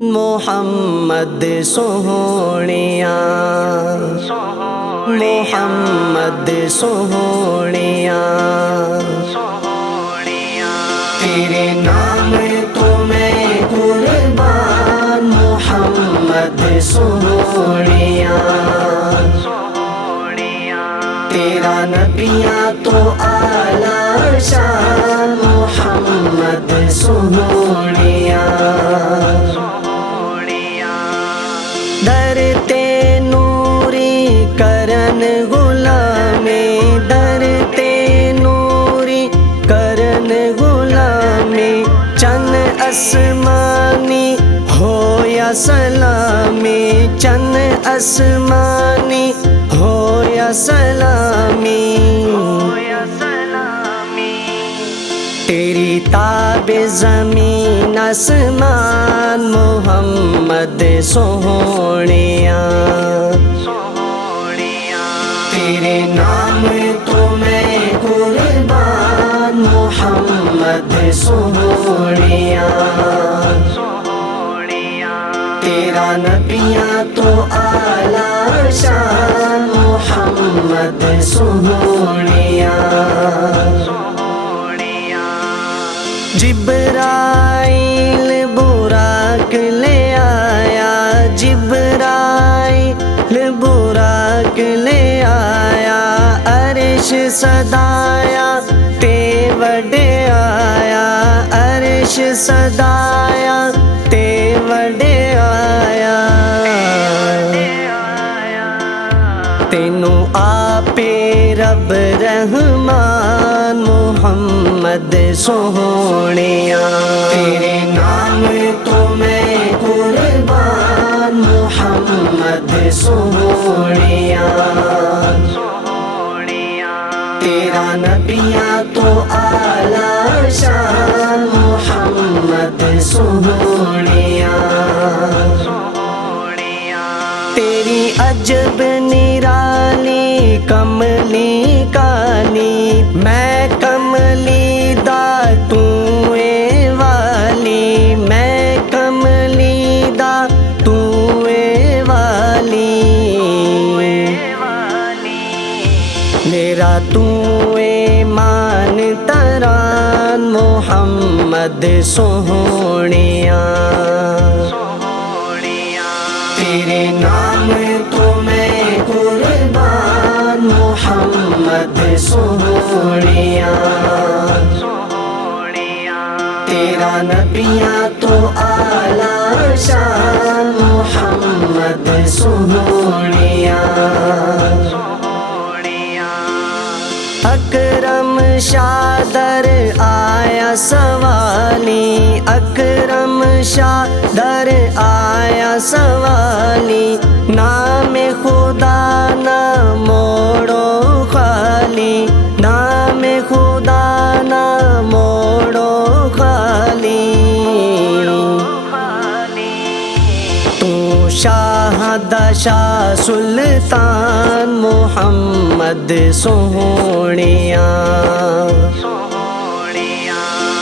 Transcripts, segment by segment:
محمد سوہنیا محمد سوہنیا تیرے نام تو میں قربان محمد سوہنیا تیرا نبیاں تو اعلیٰ شان محمد سوہنیا درتے نوری کرن غلامی درتے نوری کرن غلامی چند اسمانی ہو یا سلامی چند اسمانی ہو یا سلامی تیری تاب زمین آسمان محمد سوہنیا تیرے نام تو میں قربان محمد سوہنیا تیرا نبیاں تو اعلیٰ شان محمد سوہنیا جبرائیل براق لے آیا جبرائیل براق لے آیا عرش صدایا تے وڈے آیا عرش صدایا تے وڈے آیا تینوں آپے رب رحمان محمد سوہنیا تیرے نام تو میں قربان محمد سوہنیا تیرا نبیاں تو اعلیٰ شان محمد سوہنیا تیری عجب نرالی کملی کالی میں کملی دا تو اے والی میں کملی دا تو اے والی میرا تو اے مان تران محمد سوہنیا تیرے نام تو میں قربان محمد سوہنیا تیرا نبیاں تو اعلیٰ شان محمد سوہنیا اکرم شادر آیا سوالی اکرم شادر آیا سوالی نام خدا نہ موڑو خالی نام خدا نہ موڑو خالی تو شاہدہ شاہ سلطان محمد سوہنیا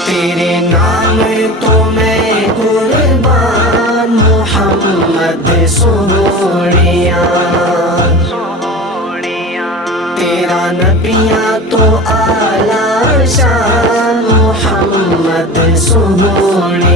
تیرے نام تو میں قربان محمد سوہنیا تیرا نبیاں تو اعلیٰ شان محمد سوہنیا